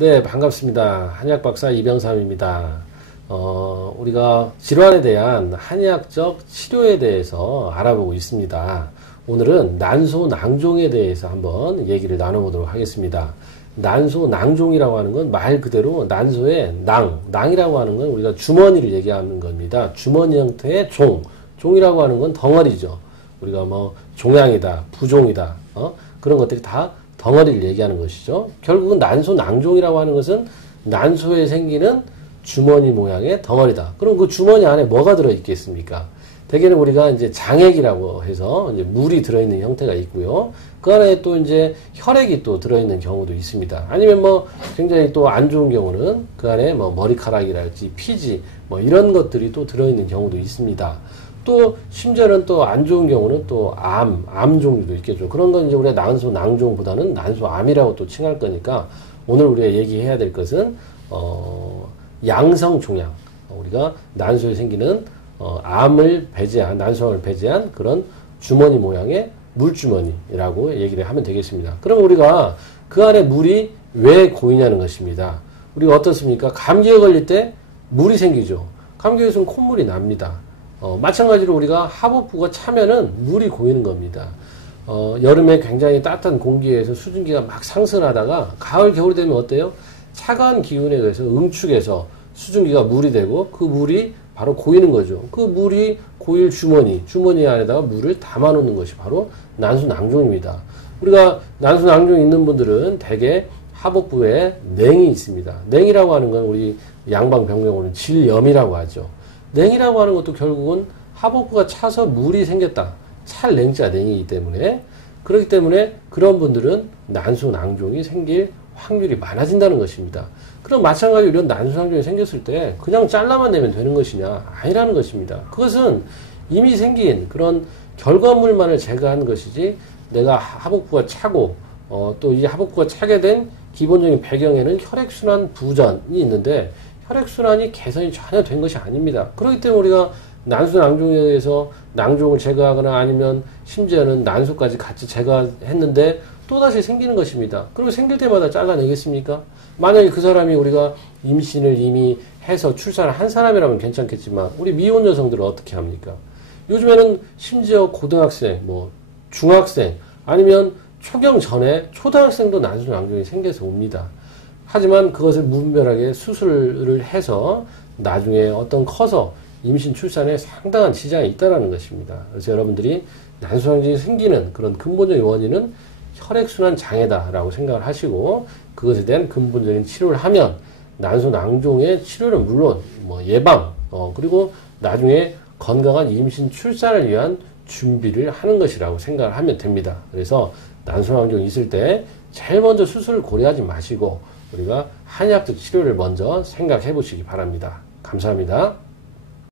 네, 반갑습니다. 한의학박사 이병삼입니다. 우리가 질환에 대한 한의학적 치료에 대해서 알아보고 있습니다. 오늘은 난소낭종에 대해서 한번 얘기를 나눠보도록 하겠습니다. 난소낭종이라고 하는 건 말 그대로 난소의 낭이라고 하는 건 우리가 주머니를 얘기하는 겁니다. 주머니 형태의 종이라고 하는 건 덩어리죠. 우리가 뭐 종양이다, 부종이다, 그런 것들이 다 덩어리를 얘기하는 것이죠. 결국은 난소낭종이라고 하는 것은 난소에 생기는 주머니 모양의 덩어리다. 그럼 그 주머니 안에 뭐가 들어있겠습니까? 대개는 우리가 이제 장액이라고 해서 이제 물이 들어있는 형태가 있고요. 그 안에 또 이제 혈액이 또 들어있는 경우도 있습니다. 아니면 뭐 굉장히 또 안 좋은 경우는 그 안에 뭐 머리카락이랄지 피지 뭐 이런 것들이 또 들어있는 경우도 있습니다. 또 심지어는 또 안 좋은 경우는 또 암 종류도 있겠죠. 그런 건 이제 우리가 난소낭종보다는 난소암이라고 또 칭할 거니까 오늘 우리가 얘기해야 될 것은 양성종양, 우리가 난소에 생기는 난소암을 배제한 그런 주머니 모양의 물주머니라고 얘기를 하면 되겠습니다. 그럼 우리가 그 안에 물이 왜 고이냐는 것입니다. 우리가 어떻습니까? 감기에 걸릴 때 물이 생기죠. 감기에서는 콧물이 납니다. 마찬가지로 우리가 하복부가 차면은 물이 고이는 겁니다. 여름에 굉장히 따뜻한 공기에서 수증기가 막 상승하다가 가을, 겨울이 되면 어때요? 차가운 기운에 의해서 응축해서 수증기가 물이 되고 그 물이 바로 고이는 거죠. 그 물이 고일 주머니 안에다가 물을 담아 놓는 것이 바로 난소낭종입니다. 우리가 난소낭종이 있는 분들은 대개 하복부에 냉이 있습니다. 냉이라고 하는 건 우리 양방병명으로는 질염이라고 하죠. 냉이라고 하는 것도 결국은 하복부가 차서 물이 생겼다. 찰 냉자 냉이기 때문에, 그렇기 때문에 그런 분들은 난소낭종이 생길 확률이 많아진다는 것입니다. 그럼 마찬가지로 이런 난소낭종이 생겼을 때 그냥 잘라만 내면 되는 것이냐? 아니라는 것입니다. 그것은 이미 생긴 그런 결과물만을 제거하는 것이지, 내가 하복부가 차고 또 이 하복부가 차게 된 기본적인 배경에는 혈액순환 부전이 있는데 혈액순환이 개선이 전혀 된 것이 아닙니다. 그렇기 때문에 우리가 난소낭종에 의해서 낭종을 제거하거나 아니면 심지어는 난소까지 같이 제거했는데 또다시 생기는 것입니다. 그리고 생길 때마다 잘라내겠습니까? 만약에 그 사람이 우리가 임신을 이미 해서 출산을 한 사람이라면 괜찮겠지만 우리 미혼 여성들은 어떻게 합니까? 요즘에는 심지어 고등학생, 뭐 중학생 아니면 초경 전에 초등학생도 난소낭종이 생겨서 옵니다. 하지만 그것을 무분별하게 수술을 해서 나중에 커서 임신 출산에 상당한 지장이 있다는 것입니다. 그래서 여러분들이 난소낭종이 생기는 그런 근본적인 원인은 혈액순환 장애다라고 생각을 하시고 그것에 대한 근본적인 치료를 하면 난소낭종의 치료는 물론 예방, 그리고 나중에 건강한 임신 출산을 위한 준비를 하는 것이라고 생각을 하면 됩니다. 그래서 난소낭종이 있을 때 제일 먼저 수술을 고려하지 마시고 우리가 한의학적 치료를 먼저 생각해 보시기 바랍니다. 감사합니다.